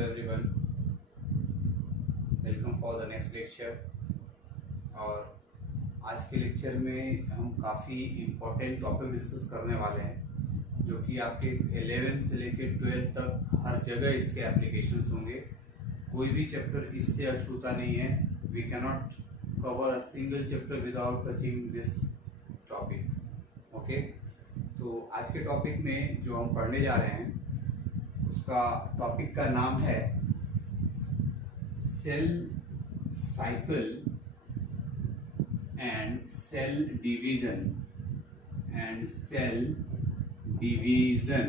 Hello everyone, welcome for the next lecture. और आज के लेक्चर में हम काफ़ी इम्पोर्टेंट टॉपिक डिस्कस करने वाले हैं जो कि आपके 11th से लेकर 12th तक हर जगह इसके एप्लीकेशंस होंगे। कोई भी चैप्टर इससे अछूता नहीं है। We can not cover a single chapter without touching this topic. Okay, तो आज के टॉपिक में जो हम पढ़ने जा रहे हैं उसका टॉपिक का नाम है cell cycle and cell division.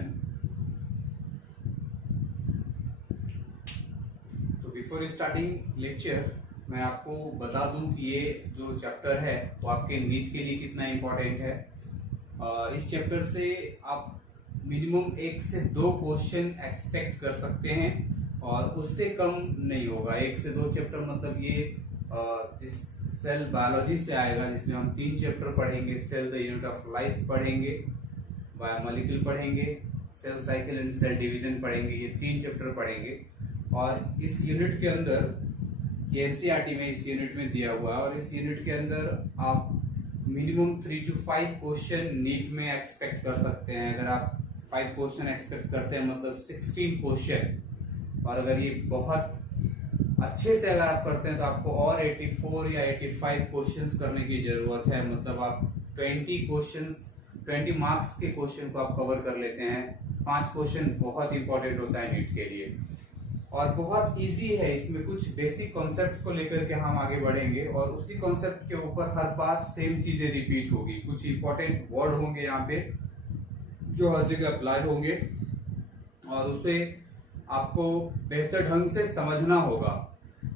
तो बिफोर स्टार्टिंग लेक्चर मैं आपको बता दूं कि ये जो चैप्टर है वो आपके नीट के लिए कितना इम्पोर्टेंट है। इस चैप्टर से आप मिनिमम 1 से 2 क्वेश्चन एक्सपेक्ट कर सकते हैं और उससे कम नहीं होगा। 1 से 2 चैप्टर मतलब ये इस सेल बायोलॉजी से आएगा, जिसमें हम 3 चैप्टर पढ़ेंगे। Cell the unit of life पढ़ेंगे, बायोमोलिक्यूल पढ़ेंगे, cell cycle and cell division पढ़ेंगे। ये 3 चैप्टर पढ़ेंगे और इस यूनिट के अंदर एनसीईआरटी में इस यूनिट में दिया हुआ है और इस यूनिट के अंदर आप मिनिमम 3 to 5 क्वेश्चन नीट में एक्सपेक्ट कर सकते हैं। अगर आप 5 क्वेश्चन एक्सपेक्ट करते हैं मतलब 16 क्वेश्चन, और अगर ये बहुत अच्छे से अगर आप करते हैं तो आपको और 84 या 85 क्वेश्चंस करने की जरूरत है। मतलब आप 20 मार्क्स के क्वेश्चन को आप कवर कर लेते हैं। 5 क्वेश्चन बहुत इंपॉर्टेंट होता है नीट के लिए और बहुत इजी है। इसमें कुछ बेसिक कॉन्सेप्ट को लेकर के हम आगे बढ़ेंगे और उसी कॉन्सेप्ट के ऊपर हर बार सेम चीजें रिपीट होगी। कुछ इंपॉर्टेंट वर्ड होंगे यहाँ पे जो हर जगह अप्लाई होंगे और उसे आपको बेहतर ढंग से समझना होगा,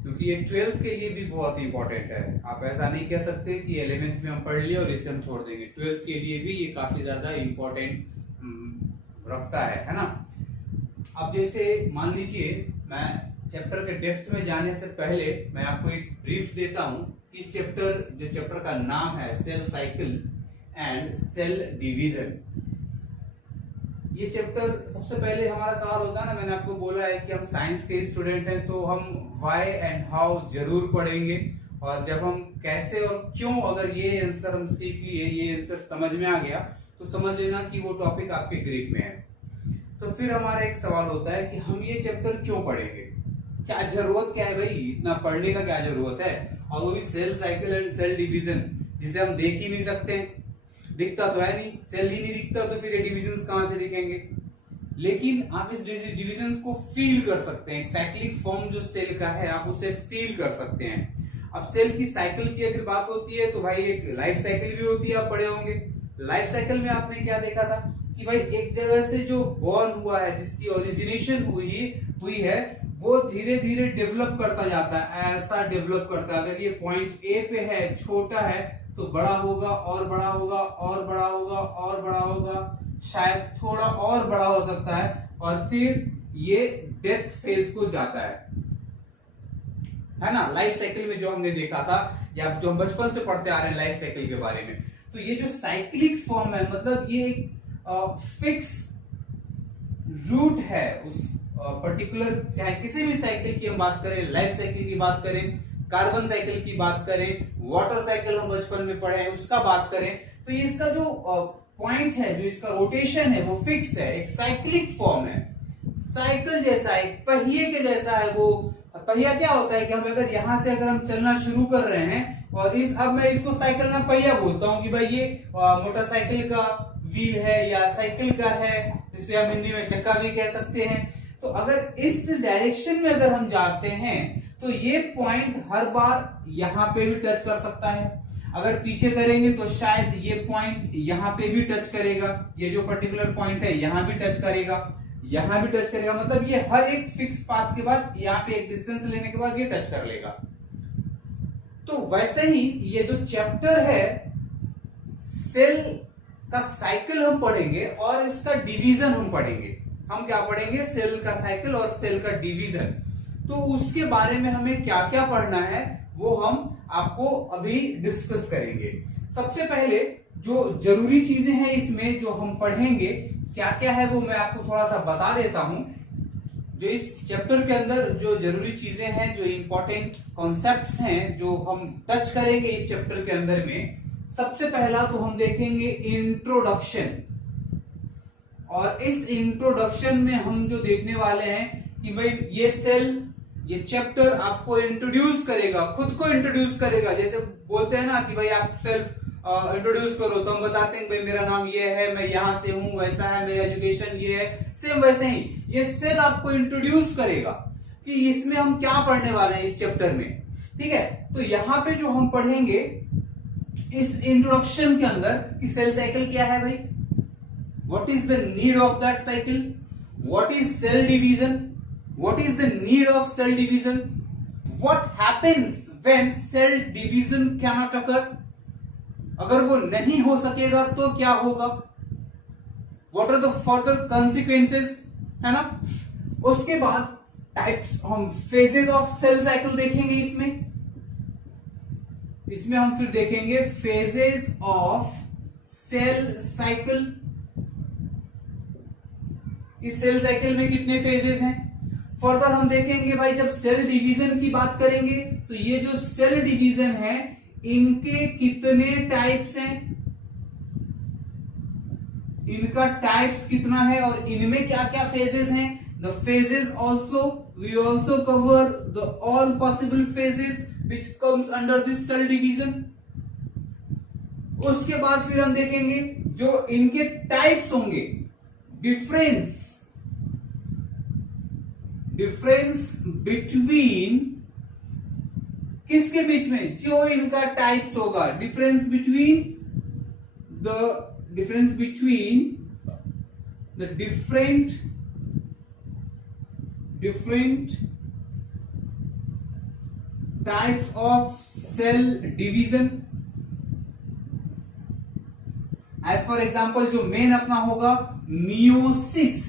क्योंकि ये 12th के लिए भी बहुत इंपॉर्टेंट है। आप ऐसा नहीं कह सकते कि 11th में हम पढ़ लिए और इसे हम छोड़ देंगे। 12th के लिए भी ये काफी ज्यादा इंपॉर्टेंट रखता है ना। अब जैसे मान लीजिए मैं चैप्टर के डेप्थ में जाने से पहले मैं आपको एक ब्रीफ देता हूं। इस चैप्टर का नाम है cell cycle and cell division. ये चैप्टर सबसे पहले हमारा सवाल होता है ना, मैंने आपको बोला है कि हम साइंस के स्टूडेंट हैं तो हम व्हाई एंड हाउ जरूर पढ़ेंगे। और जब हम कैसे और क्यों, अगर ये आंसर हम सीख लिए, ये आंसर समझ में आ गया तो समझ लेना कि वो टॉपिक आपके ग्रिप में है। तो फिर हमारा एक सवाल होता है कि हम ये चैप्टर क्यों पढ़ेंगे, क्या जरूरत क्या है भाई, इतना पढ़ने का क्या जरूरत है। और वो भी cell cycle and cell division, जिसे हम देख ही नहीं सकते, दिखता तो है नहीं, सेल ही नहीं दिखता तो फिर ये डिविजन्स कहां से दिखेंगे। लेकिन आप इस डिविजन्स को फील कर सकते हैं। एक साइक्लिक फॉर्म जो सेल का है आप उसे फील कर सकते हैं। अब सेल की साइकिल की अगर बात होती है तो भाई एक लाइफ साइकिल भी होती है, आप पढ़े होंगे। लाइफ साइकिल में आपने क्या देखा था कि भाई एक जगह से जो बॉर्न हुआ है, जिसकी ओरिजिनेशन हुई है, वो धीरे धीरे डेवलप करता जाता है। ऐसा डेवलप करता है, अगर ये पॉइंट ए पे है, छोटा है, तो बड़ा होगा और बड़ा होगा और बड़ा होगा और बड़ा होगा, शायद थोड़ा और बड़ा हो सकता है और फिर ये डेथ फेज को जाता है ना। लाइफ साइकिल में जो हमने देखा था या जो हम बचपन से पढ़ते आ रहे हैं लाइफ साइकिल के बारे में, तो ये जो साइक्लिक फॉर्म है मतलब ये एक फिक्स रूट है उस पर्टिकुलर, चाहे किसी भी साइकिल की हम बात करें, लाइफ साइकिल की बात करें, कार्बन साइकिल की बात करें, वाटर साइकिल हम बचपन में पढ़े हैं उसका बात करें, तो ये इसका जो पॉइंट है, जो इसका रोटेशन है वो फिक्स है। एक साइक्लिक फॉर्म है, साइकिल जैसा, एक पहिए के जैसा है। वो पहिया क्या होता है कि हम अगर यहां से अगर हम चलना शुरू कर रहे हैं और अब मैं इसको साइकिल में पहिया बोलता हूं कि भाई ये मोटरसाइकिल का व्हील है या साइकिल का है, जिसे हम हिंदी में चक्का भी कह सकते हैं। तो अगर इस डायरेक्शन में अगर हम जाते हैं तो ये पॉइंट हर बार यहां पे भी टच कर सकता है। अगर पीछे करेंगे तो शायद ये पॉइंट यहां पे भी टच करेगा, ये जो पर्टिकुलर पॉइंट है यहां भी टच करेगा, यहां भी टच करेगा। मतलब ये हर एक फिक्स पाथ के बाद यहाँ पे एक डिस्टेंस लेने के बाद ये टच कर लेगा। तो वैसे ही ये जो चैप्टर है सेल का साइकिल हम पढ़ेंगे और इसका डिवीजन हम पढ़ेंगे। हम क्या पढ़ेंगे, सेल का साइकिल और सेल का डिवीजन। तो उसके बारे में हमें क्या क्या पढ़ना है वो हम आपको अभी डिस्कस करेंगे। सबसे पहले जो जरूरी चीजें हैं इसमें जो हम पढ़ेंगे क्या क्या है वो मैं आपको थोड़ा सा बता देता हूं। जो इस चैप्टर के अंदर जो जरूरी चीजें हैं, जो इंपॉर्टेंट कॉन्सेप्ट्स हैं, जो हम टच करेंगे इस चैप्टर के अंदर में, सबसे पहला तो हम देखेंगे इंट्रोडक्शन। और इस इंट्रोडक्शन में हम जो देखने वाले हैं कि भाई ये सेल, ये चैप्टर आपको इंट्रोड्यूस करेगा, खुद को इंट्रोड्यूस करेगा। जैसे बोलते हैं ना कि भाई आप सेल्फ इंट्रोड्यूस करो, तो हम बताते हैं भाई मेरा नाम ये है, मैं यहां से हूं, वैसा है, मेरा एजुकेशन ये है। सेम वैसे ही ये सेल आपको इंट्रोड्यूस करेगा कि इसमें हम क्या पढ़ने वाले हैं इस चैप्टर में, ठीक है। तो यहां पे जो हम पढ़ेंगे इस इंट्रोडक्शन के अंदर कि सेल साइकिल क्या है भाई, what is the need of that cycle, what is cell division, what is the need of cell division, what happens when cell division can not occur, अगर वो नहीं हो सकेगा तो क्या होगा, what are the further consequences, है ना। उसके बाद टाइप्स, हम फेजेस ऑफ सेल साइकिल देखेंगे इसमें हम फिर देखेंगे फेजेस ऑफ सेल साइकिल। इस सेल साइकिल में कितने फेजेस हैं। फर्दर हम देखेंगे भाई जब सेल डिवीजन की बात करेंगे तो ये जो सेल डिवीजन है इनके कितने टाइप्स हैं, इनका टाइप्स कितना है और इनमें क्या क्या फेजेस हैं। The phases also, we also cover the all possible phases which comes under this cell division. उसके बाद फिर हम देखेंगे जो इनके टाइप्स होंगे, डिफरेंस बिटवीन, किसके बीच में, जो इनका टाइप्स होगा, difference between the different types of cell division. As for example जो मेन अपना होगा मियोसिस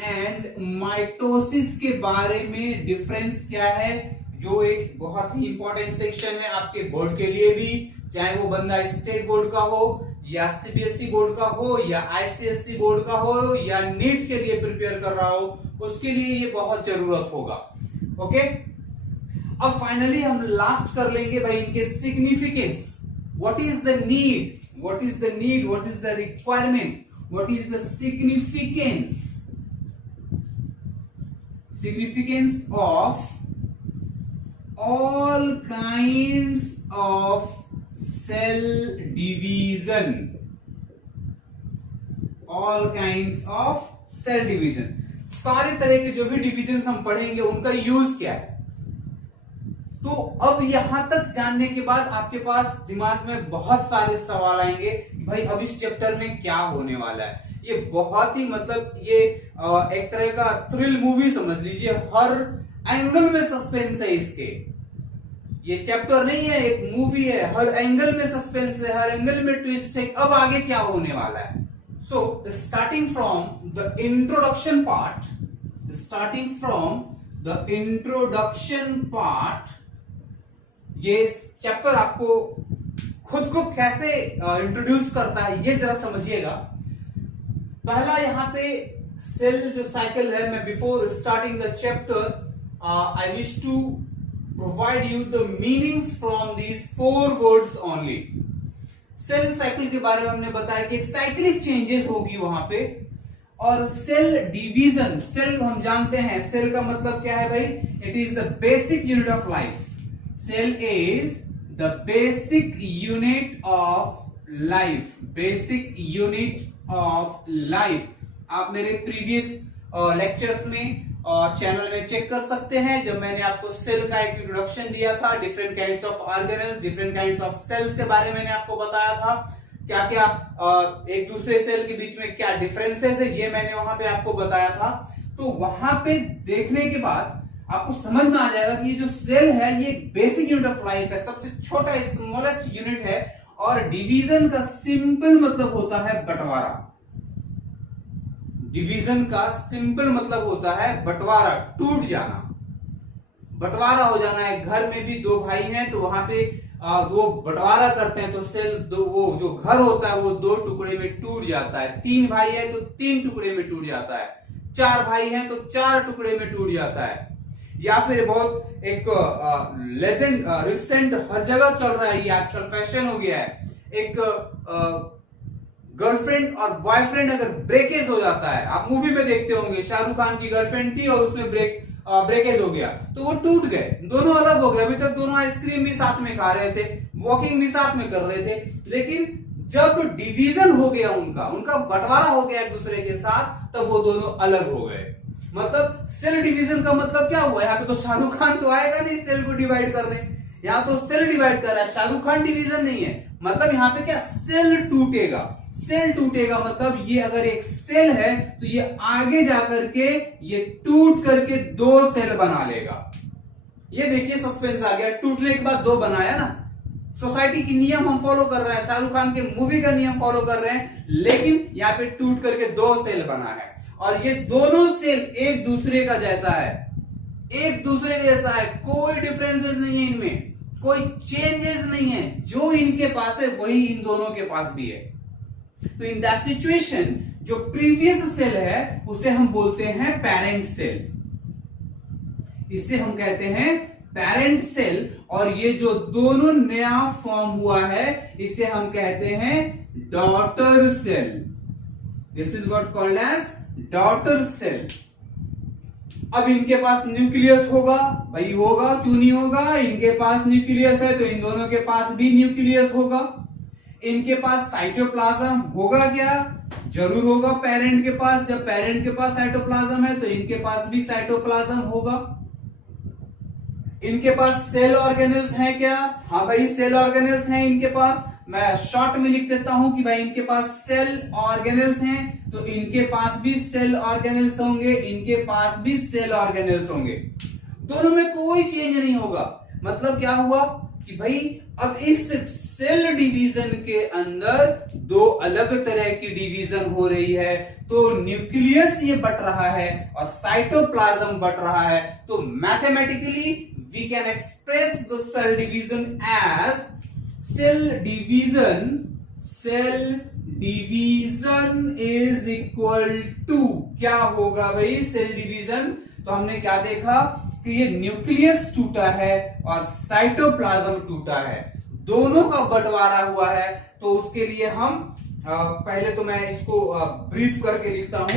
एंड माइटोसिस के बारे में डिफरेंस क्या है, जो एक बहुत ही इंपॉर्टेंट सेक्शन है आपके बोर्ड के लिए भी, चाहे वो बंदा स्टेट बोर्ड का हो या सीबीएसई बोर्ड का हो या आईसीएसई बोर्ड का हो या नीट के लिए प्रिपेयर कर रहा हो, उसके लिए ये बहुत जरूरत होगा। ओके, अब फाइनली हम लास्ट कर लेंगे भाई इनके significance. What is the need, what is the requirement, what is the significance of all kinds of cell division, सारे तरह के जो भी डिविजन हम पढ़ेंगे उनका यूज क्या है। तो अब यहां तक जानने के बाद आपके पास दिमाग में बहुत सारे सवाल आएंगे कि भाई अब इस चैप्टर में क्या होने वाला है। ये बहुत ही मतलब ये एक तरह का थ्रिल मूवी समझ लीजिए, हर एंगल में सस्पेंस है इसके। ये चैप्टर नहीं है, एक मूवी है, हर एंगल में सस्पेंस है, हर एंगल में ट्विस्ट है। अब आगे क्या होने वाला है। So starting from the introduction part, ये चैप्टर आपको खुद को कैसे इंट्रोड्यूस करता है ये जरा समझिएगा। पहला यहाँ पे सेल जो साइकिल है, मैं before starting the chapter I wish to provide you the meanings from these 4 words only. Cell cycle के बारे में हमने बताया कि एक साइक्लिक चेंजेस होगी वहां पे। और सेल डिवीजन, सेल हम जानते हैं, सेल का मतलब क्या है भाई, it is the basic unit of life. Cell is the basic unit of life। आप मेरे प्रीवियस लेक्चर्स में चैनल में चेक कर सकते हैं, जब मैंने आपको सेल का एक इंट्रोडक्शन दिया था, different kinds of organelles, different kinds of cells के बारे में मैंने आपको बताया था, क्या क्या एक दूसरे सेल के बीच में क्या डिफरेंसेस है, ये मैंने वहां पे आपको बताया था। तो वहां पे देखने के बाद आपको समझ में आ जाएगा कि ये जो सेल है ये बेसिक यूनिट ऑफ लाइफ है, सबसे छोटा स्मॉलेस्ट यूनिट है। और डिवीजन का सिंपल मतलब होता है बंटवारा। डिवीजन का सिंपल मतलब होता है बंटवारा, टूट जाना, बंटवारा हो जाना है। घर में भी 2 भाई हैं तो वहां पे वो बंटवारा करते हैं तो सेल वो जो घर होता है वो 2 टुकड़े में टूट जाता है। 3 भाई है तो 3 टुकड़े में टूट जाता है। 4 भाई हैं तो 4 टुकड़े में टूट जाता है। या फिर बहुत एक लेजेंड रिसेंट हर जगह चल रहा है, ये आजकल फैशन हो गया है, एक गर्लफ्रेंड और बॉयफ्रेंड अगर ब्रेकेज हो जाता है, आप मूवी में देखते होंगे शाहरुख खान की गर्लफ्रेंड थी और उसमें ब्रेकेज हो गया तो वो टूट गए, दोनों अलग हो गए। अभी तक दोनों आइसक्रीम भी साथ में खा रहे थे, वॉकिंग भी साथ में कर रहे थे, लेकिन जब डिवीजन हो गया उनका बंटवारा हो गया एक दूसरे के साथ, तब वो दोनों अलग हो गए। मतलब सेल डिवीजन का मतलब क्या हुआ? यहाँ पे तो शाहरुख खान तो आएगा नहीं सेल को डिवाइड करने, यहाँ तो सेल डिवाइड कर रहा है, शाहरुख खान डिवीजन नहीं है। मतलब यहाँ पे क्या, सेल टूटेगा। सेल टूटेगा मतलब ये अगर एक सेल है तो ये आगे जाकर के ये टूट करके 2 सेल बना लेगा। ये देखिए सस्पेंस आ गया, टूटने के बाद 2 बनाया ना। सोसाइटी की नियम हम फॉलो कर रहे हैं, शाहरुख खान के मूवी का नियम फॉलो कर रहे हैं, लेकिन यहाँ पे टूट करके 2 सेल बना है और ये दोनों सेल एक दूसरे का जैसा है, एक दूसरे का जैसा है, कोई डिफरेंसेस नहीं है इनमें, कोई चेंजेस नहीं है। जो इनके पास है वही इन दोनों के पास भी है। तो इन दैट सिचुएशन जो प्रीवियस सेल है उसे हम बोलते हैं पेरेंट सेल, इसे हम कहते हैं पेरेंट सेल। और ये जो दोनों नया फॉर्म हुआ है इसे हम कहते हैं daughter cell. This is what called as daughter cell. अब इनके पास न्यूक्लियस होगा, भाई होगा, क्यों नहीं होगा? इनके पास न्यूक्लियस है तो इन दोनों के पास भी न्यूक्लियस होगा। इनके पास साइटोप्लाज्म होगा क्या? जरूर होगा पेरेंट के पास। जब पेरेंट के पास साइटोप्लाज्म है तो इनके पास भी साइटोप्लाज्म होगा। इनके पास सेल ऑर्गेनेल्स हैं क्या? हाँ भाई सेल ऑर्गेनेल्स हैं इनके पास। मैं शॉर्ट में लिख देता हूं कि भाई इनके पास सेल ऑर्गेनेल्स हैं, तो इनके पास भी सेल ऑर्गेनेल्स होंगे, इनके पास भी सेल ऑर्गेनेल्स होंगे। दोनों में कोई चेंज नहीं होगा। मतलब क्या हुआ कि भाई अब इस सेल डिवीजन के अंदर 2 अलग तरह की डिवीजन हो रही है। तो न्यूक्लियस ये बट रहा है और साइटोप्लाज्म बट रहा है। तो mathematically we can express the cell division as cell division is equal to, क्या होगा भाई सेल डिवीजन? तो हमने क्या देखा कि ये न्यूक्लियस टूटा है और साइटोप्लाज्म टूटा है, दोनों का बंटवारा हुआ है। तो उसके लिए हम पहले तो मैं इसको ब्रीफ करके लिखता हूं।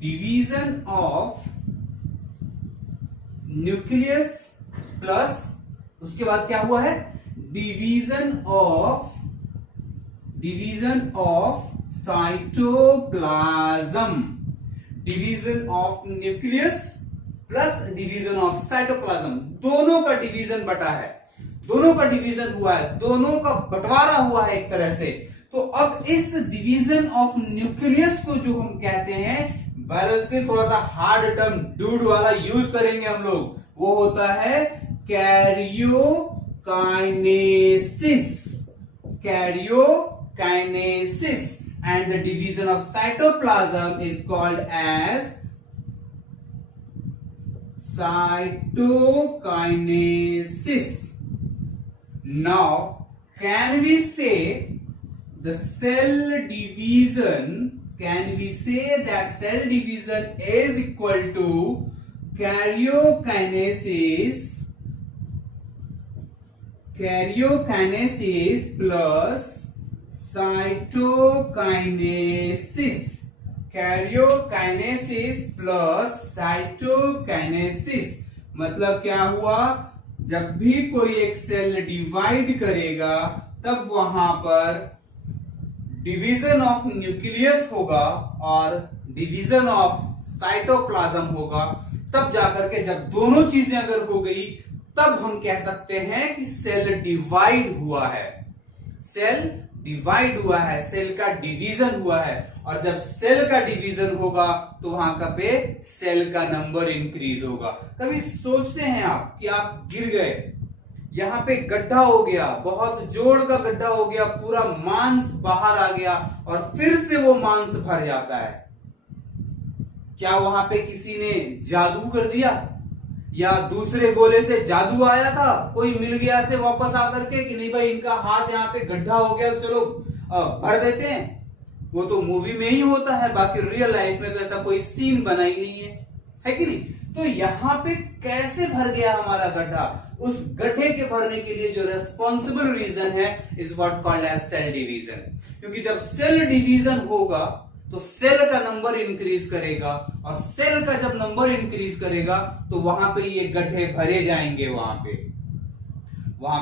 डिवीजन ऑफ न्यूक्लियस प्लस उसके बाद क्या हुआ है, division of cytoplasm. Division of nucleus plus division of cytoplasm, दोनों का डिवीजन बटा है, दोनों का डिवीजन हुआ है, दोनों का बंटवारा हुआ है एक तरह से। तो अब इस डिवीजन ऑफ न्यूक्लियस को जो हम कहते हैं, बायोलॉजिकल थोड़ा सा हार्ड टर्म डूड वाला यूज करेंगे हम लोग, वो होता है karyokinesis and the division of cytoplasm is called as cytokinesis. Now can we say the cell division, can we say that cell division is equal to karyokinesis plus cytokinesis, karyokinesis plus cytokinesis। मतलब क्या हुआ, जब भी कोई एक cell divide करेगा तब वहां पर डिवीजन ऑफ न्यूक्लियस होगा और डिवीजन ऑफ साइटोप्लाज्म होगा। तब जाकर के जब दोनों चीजें अगर हो गई तब हम कह सकते हैं कि सेल डिवाइड हुआ है, सेल डिवाइड हुआ है, सेल का डिवीजन हुआ है। और जब सेल का डिवीजन होगा तो वहां का पे सेल का नंबर इंक्रीज होगा। कभी सोचते हैं आप कि आप गिर गए, यहां पे गड्ढा हो गया, बहुत जोर का गड्ढा हो गया, पूरा मांस बाहर आ गया और फिर से वो मांस भर जाता है। क्या वहां पे किसी ने जादू कर दिया, या दूसरे गोले से जादू आया था, कोई मिल गया से वापस आकर के कि नहीं भाई इनका हाथ यहाँ पे गड्ढा हो गया चलो भर देते हैं। वो तो मूवी में ही होता है, बाकी रियल लाइफ में तो ऐसा कोई सीन बना ही नहीं है कि नहीं। तो यहाँ पे कैसे भर गया हमारा गड्ढा, उस गड्ढे के भरने के लिए जो रेस्पॉन्सिबल रीजन है is what called as cell division. क्योंकि जब सेल डिवीजन होगा तो सेल का नंबर इंक्रीज करेगा, और सेल का जब नंबर इंक्रीज करेगा तो वहां पे ये गड्ढे भरे जाएंगे, वहां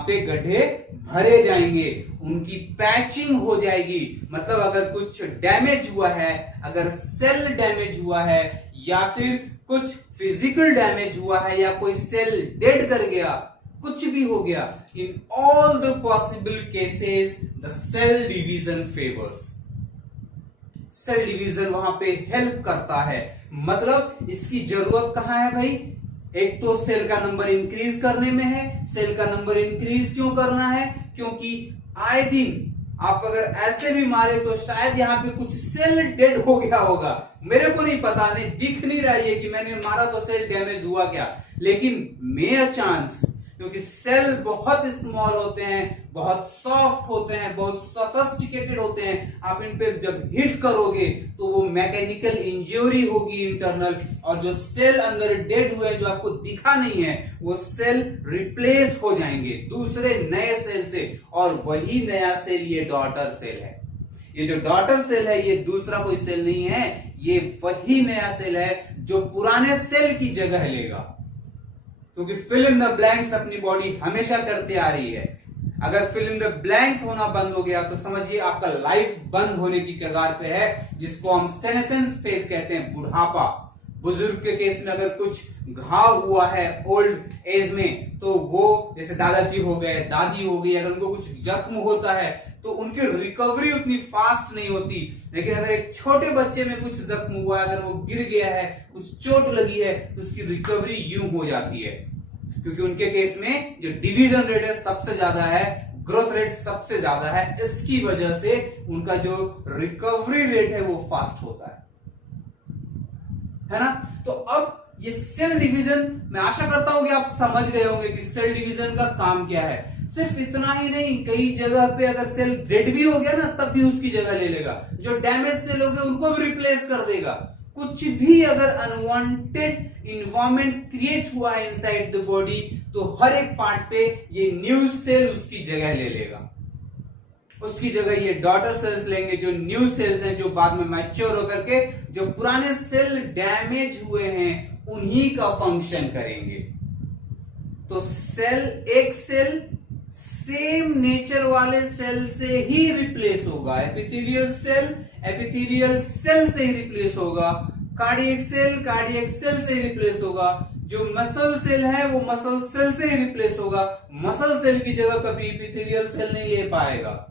पे गड्ढे भरे जाएंगे, उनकी पैचिंग हो जाएगी। मतलब अगर कुछ डैमेज हुआ है, अगर सेल डैमेज हुआ है, या फिर कुछ फिजिकल डैमेज हुआ है, या कोई सेल डेड कर गया, कुछ भी हो गया, in all the possible cases the cell division favours. Cell division वहां पे हेल्प करता है। मतलब इसकी जरूरत कहां है भाई, एक तो सेल का नंबर इंक्रीज करने में है। सेल का नंबर इंक्रीज क्यों करना है, क्योंकि आए दिन आप अगर ऐसे भी मारे तो शायद यहाँ पे कुछ सेल डेड हो गया होगा, मेरे को नहीं पता, नहीं दिख नहीं रहा है कि मैंने मारा तो सेल डैमेज हुआ क्या, लेकिन मे अ चांस, क्योंकि सेल बहुत स्मॉल होते हैं, बहुत सॉफ्ट होते हैं, बहुत सोफिस्टिकेटेड होते हैं। आप इन पे जब हिट करोगे तो वो मैकेनिकल इंजरी होगी इंटरनल, और जो सेल अंदर डेड हुए जो आपको दिखा नहीं है वो सेल रिप्लेस हो जाएंगे दूसरे नए सेल से, और वही नया सेल ये डॉटर सेल है। ये जो डॉटर सेल है ये दूसरा कोई सेल नहीं है, ये वही नया सेल है जो पुराने सेल की जगह लेगा। क्योंकि फिल इन द ब्लैंक्स अपनी बॉडी हमेशा करते आ रही है। अगर फिल इन द ब्लैंक्स होना बंद हो गया तो समझिए आपका लाइफ बंद होने की कगार पे है, जिसको हम सेनेसेंस फेज कहते हैं, बुढ़ापा। बुजुर्ग के केस में अगर कुछ घाव हुआ है ओल्ड एज में, तो वो जैसे दादाजी हो गए, दादी हो गई, अगर उनको कुछ जख्म होता है तो उनकी रिकवरी उतनी फास्ट नहीं होती। लेकिन अगर एक छोटे बच्चे में कुछ जख्म हुआ है, अगर वो गिर गया है, कुछ चोट लगी है, तो उसकी रिकवरी यूं हो जाती है। क्योंकि उनके केस में जो डिवीजन रेट है सबसे ज्यादा है, ग्रोथ रेट सबसे ज्यादा है, इसकी वजह से उनका जो रिकवरी रेट है वो फास्ट होता है ना। तो अब ये सेल डिवीजन, मैं आशा करता हूं कि आप समझ गए होंगे कि सेल डिवीजन का काम क्या है। सिर्फ इतना ही नहीं, कई जगह पे अगर सेल डेड भी हो गया ना तब भी उसकी जगह ले लेगा, जो डैमेज सेल हो गए उनको भी रिप्लेस कर देगा। कुछ भी अगर अनवांटेड इन्वायरमेंट क्रिएट हुआ है इनसाइड द बॉडी तो हर एक पार्ट पे ये न्यू सेल उसकी जगह ले लेगा, उसकी जगह ये डॉटर सेल्स लेंगे, जो न्यू सेल्स हैं, जो बाद में मैच्योर होकर के जो पुराने सेल डैमेज हुए हैं उन्हीं का फंक्शन करेंगे। तो सेल, एक सेल सेम नेचर वाले सेल से ही रिप्लेस होगा। एपिथेलियल सेल से ही रिप्लेस होगा, कार्डियक सेल से ही रिप्लेस होगा, जो मसल सेल है वो मसल सेल से ही रिप्लेस होगा। मसल सेल की जगह कभी एपिथेलियल सेल नहीं ले पाएगा,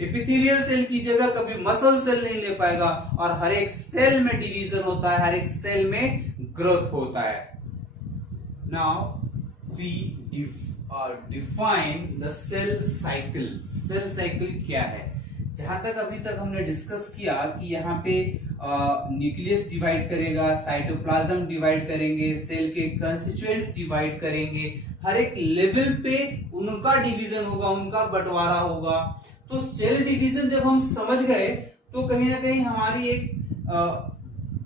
एपिथेलियल सेल की जगह कभी मसल सेल नहीं ले पाएगा। और हर एक सेल में डिवीजन होता है, हर एक सेल में ग्रोथ होता है। Now we define the cell cycle. Cell cycle क्या है? जहां तक अभी तक हमने डिस्कस किया कि यहाँ पे न्यूक्लियस डिवाइड करेगा, साइटोप्लाज्म डिवाइड करेंगे, सेल के कंस्टिट्यूएंट्स डिवाइड करेंगे, हर एक लेवल पे उनका डिवीजन होगा, उनका बंटवारा होगा। तो सेल डिवीजन जब हम समझ गए तो कहीं ना कहीं हमारी एक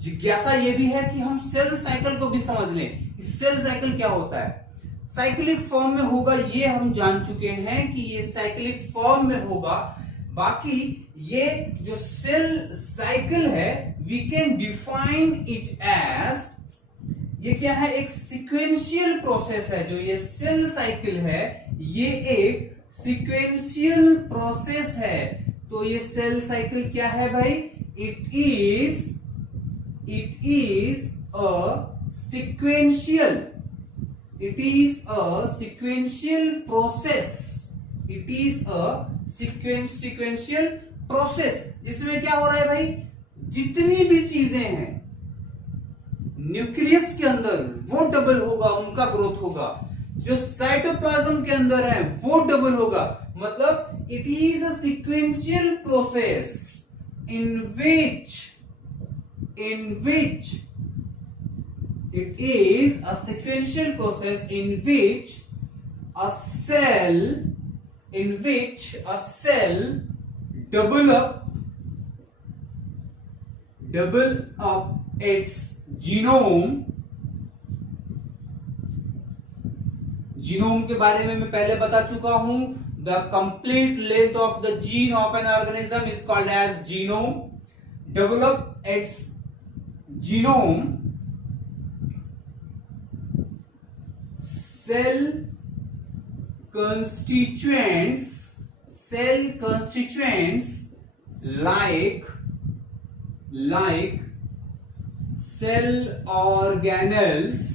जिज्ञासा ये भी है कि हम सेल साइकिल को भी समझ लें कि सेल साइकिल क्या होता है। साइक्लिक फॉर्म में होगा ये हम जान चुके हैं कि ये साइक्लिक फॉर्म में होगा। बाकी ये जो सेल साइकिल है we can define it as, ये क्या है, एक सीक्वेंशियल प्रोसेस है। जो ये सेल साइकिल है ये एक सीक्वेंशियल प्रोसेस है। तो ये सेल साइकिल क्या है भाई? It is a sequential, it is a sequential process, it is a sequential process जिसमें क्या हो रहा है भाई, जितनी भी चीजें हैं न्यूक्लियस के अंदर वो डबल होगा, उनका ग्रोथ होगा। जो साइटोप्लाज्म के अंदर है वो डबल होगा। मतलब it is a sequential process in which It is a sequential process in which a cell double up its genome के बारे में मैं पहले बता चुका हूं. The complete length of the gene of an organism is called as genome. Develop its genome. Cell constituents like cell organelles,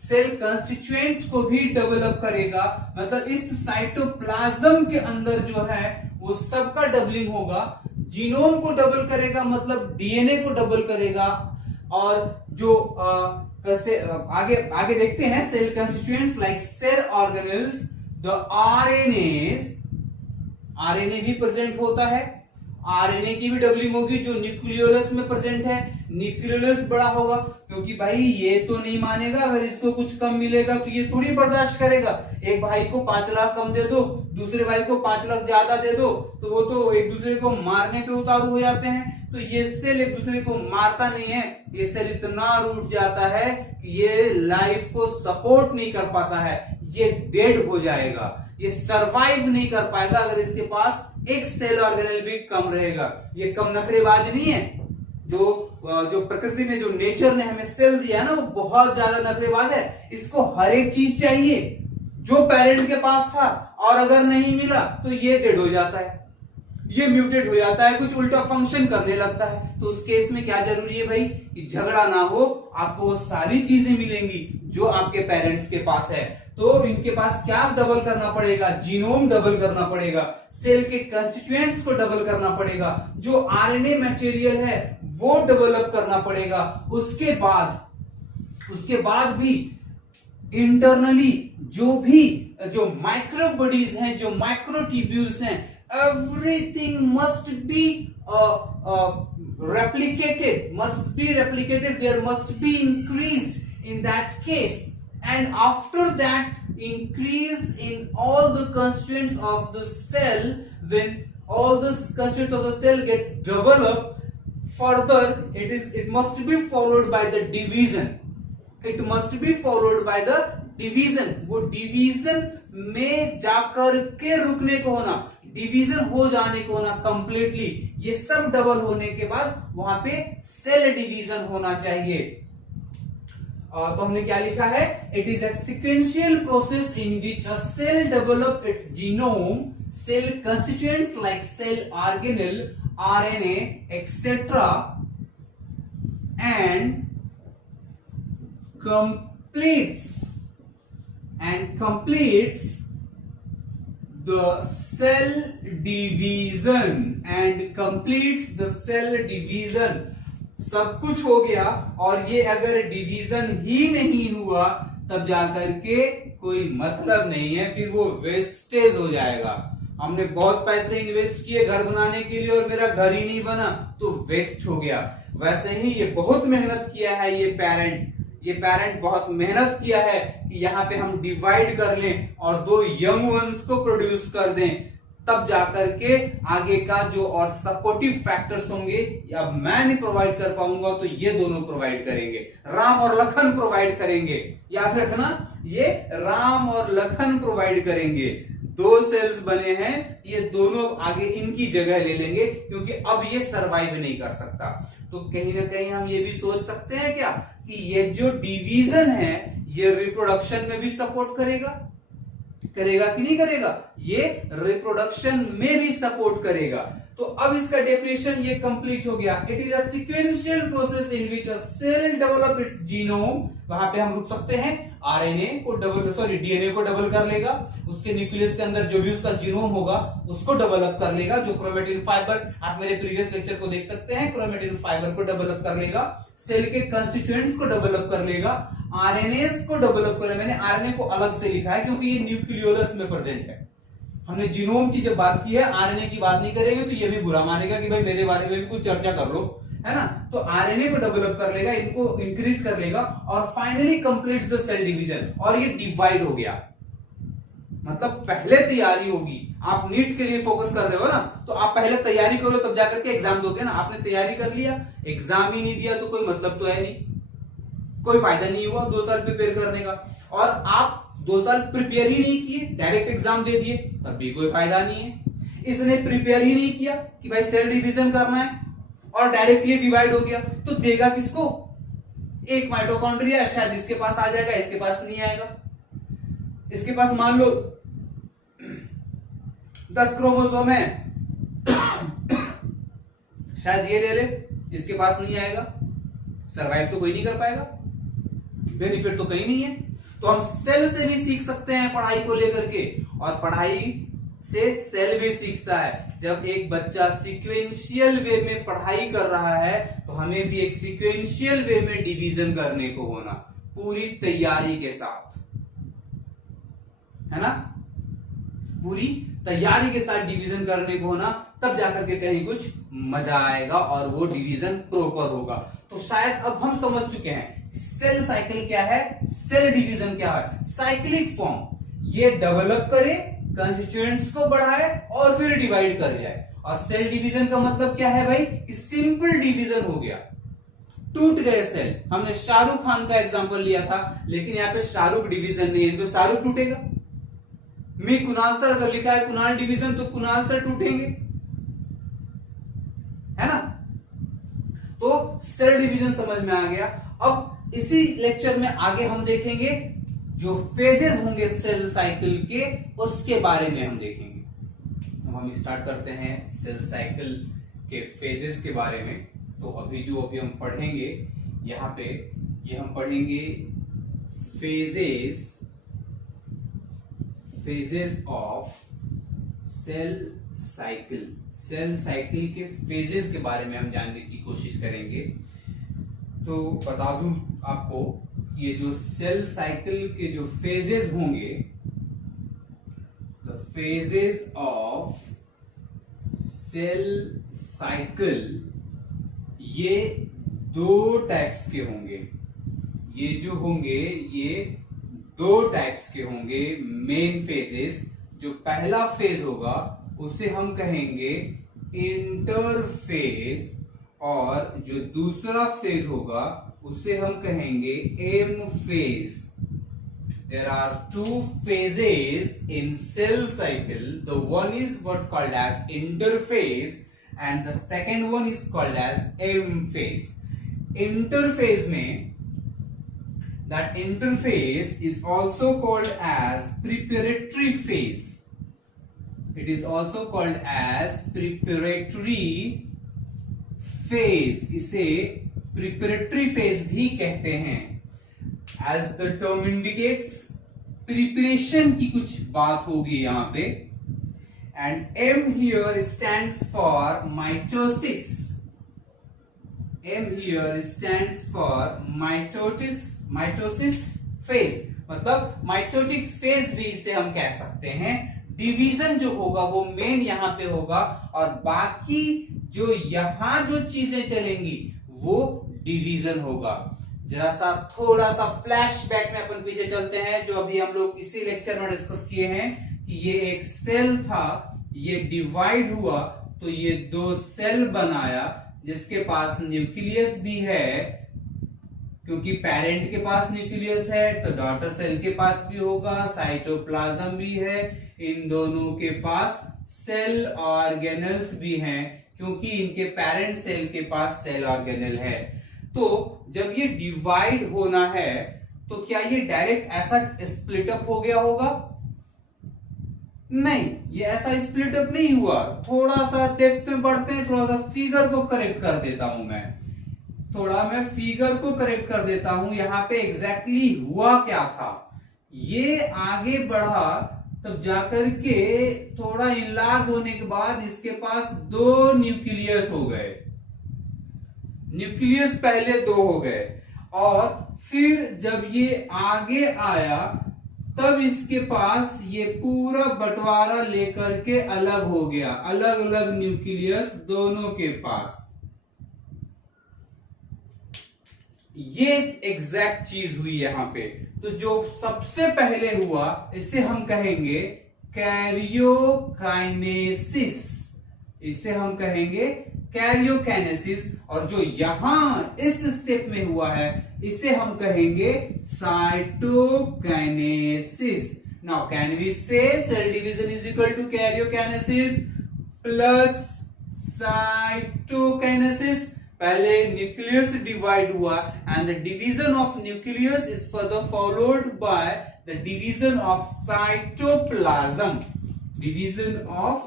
cell constituent को भी डेवलप करेगा. मतलब इस साइटोप्लाज्म के अंदर जो है वो सबका डबलिंग होगा. जीनोम को डबल करेगा मतलब डीएनए को डबल करेगा. और जो कैसे आगे देखते हैं. Cell constituents like cell organelles, the RNA भी प्रेजेंट होता है. आरएनए की भी डबलिंग होगी जो न्यूक्लियोलस में प्रेजेंट है. न्यूक्लियोलस बड़ा होगा क्योंकि भाई ये तो नहीं मानेगा अगर इसको कुछ कम मिलेगा तो ये थोड़ी बर्दाश्त करेगा. एक भाई को 5 लाख कम दे दो, दूसरे भाई को 5 लाख ज्यादा दे दो तो वो तो एक दूसरे को मारने पे उतारू हो जाते हैं. तो ये सेल एक दूसरे को मारता नहीं है. ये सेल इतना रूठ जाता है कि ये लाइफ को सपोर्ट नहीं कर पाता है. ये डेड हो जाएगा. ये सरवाइव नहीं कर पाएगा अगर इसके पास एक सेल ऑर्गेनेल भी कम रहेगा. ये कम नखरेबाज नहीं है. जो प्रकृति ने, जो नेचर ने हमें सेल दिया है ना, वो बहुत ज्यादा नखरेबाज है. इसको हर एक चीज चाहिए जो पेरेंट के पास था और अगर नहीं मिला तो ये डेड हो जाता है, ये म्यूटेट हो जाता है, कुछ उल्टा फंक्शन करने लगता है. तो उस केस में क्या जरूरी है भाई कि झगड़ा ना हो, आपको सारी चीजें मिलेंगी जो आपके पेरेंट्स के पास है. तो इनके पास क्या डबल करना पड़ेगा? जीनोम डबल करना पड़ेगा. सेल के कंस्टिट्यूएंट्स को डबल करना पड़ेगा. जो आरएनए मटेरियल है वो डेवलप करना पड़ेगा. उसके बाद भी इंटरनली जो माइक्रो बॉडीज हैं, जो माइक्रोट्यूब्यूल्स हैं, everything must be replicated, there must be increased in that case, and after that increase in all the constituents of the cell. When all the constituents of the cell gets developed further, it must be followed by the division. वो division में जाकर के रुकने को होना, division हो जाने को होना कंप्लीटली. ये सब डबल होने के बाद वहां पे सेल डिवीजन होना चाहिए. तो हमने क्या लिखा है? It is a sequential process in which a cell develop its genome, cell constituents like cell organelle, RNA etcetera, and completes the cell division. सब कुछ हो गया और ये अगर डिवीजन ही नहीं हुआ तब जाकर के कोई मतलब नहीं है, फिर वो वेस्टेज हो जाएगा. हमने बहुत पैसे इन्वेस्ट किए घर बनाने के लिए और मेरा घर ही नहीं बना तो वेस्ट हो गया. वैसे ही ये बहुत मेहनत किया है, ये पेरेंट बहुत मेहनत किया है कि यहाँ पे हम डिवाइड कर लें और 2 यंग वंस को प्रोड्यूस कर दें. तब जाकर के आगे का जो और सपोर्टिव फैक्टर्स होंगे या मैं नहीं प्रोवाइड कर पाऊंगा तो ये दोनों प्रोवाइड करेंगे. राम और लखन प्रोवाइड करेंगे. याद रखना, ये राम और लखन प्रोवाइड करेंगे. 2 सेल्स बने हैं, ये दोनों आगे इनकी जगह ले लेंगे क्योंकि अब ये सरवाइव नहीं कर सकता. तो कहीं ना कहीं हम ये भी सोच सकते हैं क्या कि ये जो डिवीजन है ये रिप्रोडक्शन में भी सपोर्ट करेगा कि नहीं करेगा? ये रिप्रोडक्शन में भी सपोर्ट करेगा. तो अब इसका डेफिनेशन ये कंप्लीट हो गया. It is a sequential process in which a cell develop its genome. वहां पे हम रुक सकते हैं. डीएनए को डबल कर लेगा, उसके न्यूक्लियस के अंदर जो भी उसका जीनोम होगा उसको डेवलप कर लेगा. जो क्रोमेटिन फाइबर, आप मेरे प्रीवियस लेक्चर को देख सकते हैं, क्रोमेटिन फाइबर को डेवलप कर लेगा. सेल के कंस्टिट्यूएंट्स को डेवलप कर लेगा. आरएनएस को डेवलप कर लेगा. मैंने आरएनए को अलग से लिखा है क्योंकि ये न्यूक्लियोलस में प्रेजेंट है. हमने जीनोम की जब बात की है, आरएनए की बात नहीं करेंगे तो ये भी बुरा मानेगा कि भाई मेरे बारे में भी कुछ चर्चा कर लो. है ना। तो आरएनए को डेवलप कर लेगा, इनको इंक्रीज कर लेगा और finally completes the cell division और ये डिवाइड हो गया। मतलब पहले तैयारी होगी, आप नीट के लिए फोकस कर रहे हो ना, तो आप पहले तैयारी करो तब जाकर के एग्जाम दोगे ना। आपने तैयारी कर लिया, एग्जाम ही नहीं दिया तो कोई मतलब तो है नहीं, कोई फायदा नहीं हुआ 2 साल प्रिपेयर करने का। और आप 2 साल प्रिपेयर ही नहीं किए, डायरेक्ट एग्जाम दे दिए, तब भी कोई फायदा नहीं है। इसने प्रिपेयर ही नहीं किया कि भाई सेल डिवीजन करना है और डायरेक्ट ये डिवाइड हो गया, तो देगा किसको? एक माइटोकॉन्ड्रिया, शायद इसके पास आ जाएगा, इसके पास नहीं आएगा। इसके पास मान लो 10 क्रोमोसोम है, शायद ये ले ले, इसके पास नहीं आएगा, सरवाइव तो कोई नहीं कर पाएगा, बेनिफिट तो कहीं नहीं है। तो हम सेल से भी सीख सकते हैं पढ़ाई को लेकर के, और पढ़ाई से सेल भी सीखता है। जब एक बच्चा सीक्वेंशियल वे में पढ़ाई कर रहा है तो हमें भी एक सीक्वेंशियल वे में डिवीजन करने को होना, पूरी तैयारी के साथ, है ना। पूरी तैयारी के साथ डिवीजन करने को होना, तब जाकर के कहीं कुछ मजा आएगा और वो डिवीजन प्रॉपर होगा। तो शायद अब हम समझ चुके हैं सेल साइकिल क्या है, सेल डिवीजन क्या है। साइक्लिक फॉर्म ये डेवलप करे, कंस्टिट्यूएंट्स को बढ़ाए और फिर डिवाइड कर जाए। और सेल डिवीजन का मतलब क्या है भाई, कि सिंपल डिवीजन हो गया, टूट गए सेल। हमने शाहरुख खान का एग्जांपल लिया था, लेकिन यहां पे शाहरुख डिवीजन नहीं है तो शाहरुख टूटेगा। मैं कुणाल सर अगर लिखा है कुणाल डिवीजन तो कुणाल सर टूटेंगे, है ना। तो सेल डिवीजन समझ में आ गया। अब इसी लेक्चर में आगे हम देखेंगे जो फेजेस होंगे सेल साइकिल के, उसके बारे में हम देखेंगे। तो हम स्टार्ट करते हैं सेल साइकिल के फेजेस के बारे में। तो अभी हम पढ़ेंगे यहाँ पे, ये हम पढ़ेंगे phases of cell cycle. Cell cycle के फेजेस के बारे में हम जानने की कोशिश करेंगे। तो बता दूं आपको, ये जो सेल साइकिल के जो फेजेस होंगे, the phases of cell cycle, ये 2 टाइप्स के होंगे। ये जो होंगे ये 2 टाइप्स के होंगे मेन फेजेस। जो पहला फेज होगा उसे हम कहेंगे इंटरफेज, और जो दूसरा फेज होगा उसे हम कहेंगे M phase. There are 2 phases in cell cycle. The one is what called as interphase and the second one is called as M phase. Interphase में, that interphase is also called as preparatory phase. It is also called as preparatory phase. इसे preparatory phase भी कहते हैं। As the term indicates, preparation की कुछ बात होगी यहाँ पे। And M here stands for mitosis. M here stands for mitosis phase, मतलब mitotic phase भी इसे हम कह सकते हैं। डिवीजन जो होगा वो मेन यहाँ पे होगा, और बाकी जो यहाँ जो चीजें चलेंगी वो डिवीजन होगा। जरा सा थोड़ा सा फ्लैशबैक में अपन पीछे चलते हैं, जो अभी हम लोग इसी लेक्चर में डिस्कस किए हैं कि ये एक सेल था, ये डिवाइड हुआ तो ये 2 सेल बनाया, जिसके पास न्यूक्लियस भी है, क्योंकि पेरेंट के पास न्यूक्लियस है तो डॉटर सेल के पास भी होगा, साइटोप्लाज्म भी है, इन दोनों के पास सेल ऑर्गेनल्स भी हैं, क्योंकि इनके पेरेंट सेल के पास सेल ऑर्गेनल है। तो जब ये डिवाइड होना है तो क्या ये डायरेक्ट ऐसा स्प्लिट अप हो गया होगा? नहीं, ये ऐसा स्प्लिट अप नहीं हुआ। थोड़ा सा डेप्थ में बढ़ते हैं, थोड़ा सा फिगर को करेक्ट कर देता हूं मैं फिगर को करेक्ट कर देता हूं। यहाँ पे एग्जैक्टली हुआ क्या था, ये आगे बढ़ा तब जाकर के थोड़ा इनलार्ज होने के बाद इसके पास 2 न्यूक्लियस हो गए। न्यूक्लियस पहले 2 हो गए, और फिर जब ये आगे आया तब इसके पास ये पूरा बंटवारा लेकर के अलग हो गया, अलग अलग न्यूक्लियस दोनों के पास। ये एग्जैक्ट चीज हुई यहां पे। तो जो सबसे पहले हुआ इसे हम कहेंगे कैरियोकाइनेसिस, इसे हम कहेंगे कैरियोकाइनेसिस। और जो यहां इस स्टेप में हुआ है इसे हम कहेंगे cytokinesis. Now can we say cell division is equal to karyokinesis plus cytokinesis. पहले न्यूक्लियस डिवाइड हुआ and the division of nucleus is further followed by the division of cytoplasm, division of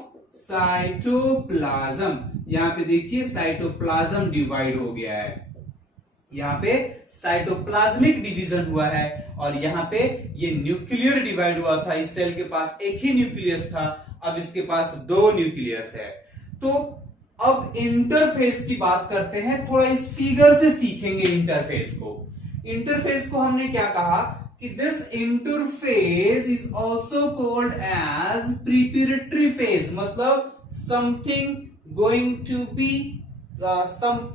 cytoplasm. यहां पे देखिए cytoplasm divide हो गया है, यहां पे साइटोप्लाज्मिक डिवीजन हुआ है और यहां पे ये न्यूक्लियर डिवाइड हुआ था। इस सेल के पास एक ही न्यूक्लियस था, अब इसके पास दो न्यूक्लियस है। तो अब इंटरफेस की बात करते हैं, थोड़ा इस फिगर से सीखेंगे इंटरफेस को। इंटरफेस को हमने क्या कहा कि this interface is also called as preparatory phase, मतलब something going to be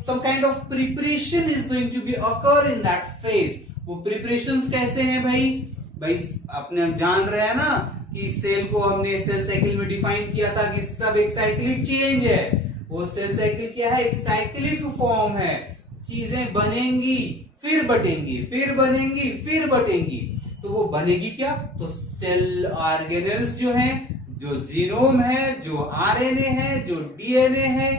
some kind of preparation is going to be occur in that phase। वो प्रिपरेशंस कैसे हैं भाई अपने हम जान रहे हैं ना कि सेल को हमने सेल साइकिल में डिफाइन किया था कि सब एक साइक्लिक चेंज है। वो सेल साइकिल क्या है, एक साइक्लिक फॉर्म है। चीजें बनेंगी फिर बटेंगी, फिर बनेंगी फिर बटेंगी। तो वो बनेगी क्या, तो सेल ऑर्गेनेल्स जो हैं, जो जीनोम है, जो आरएनए है, जो डीएनए है,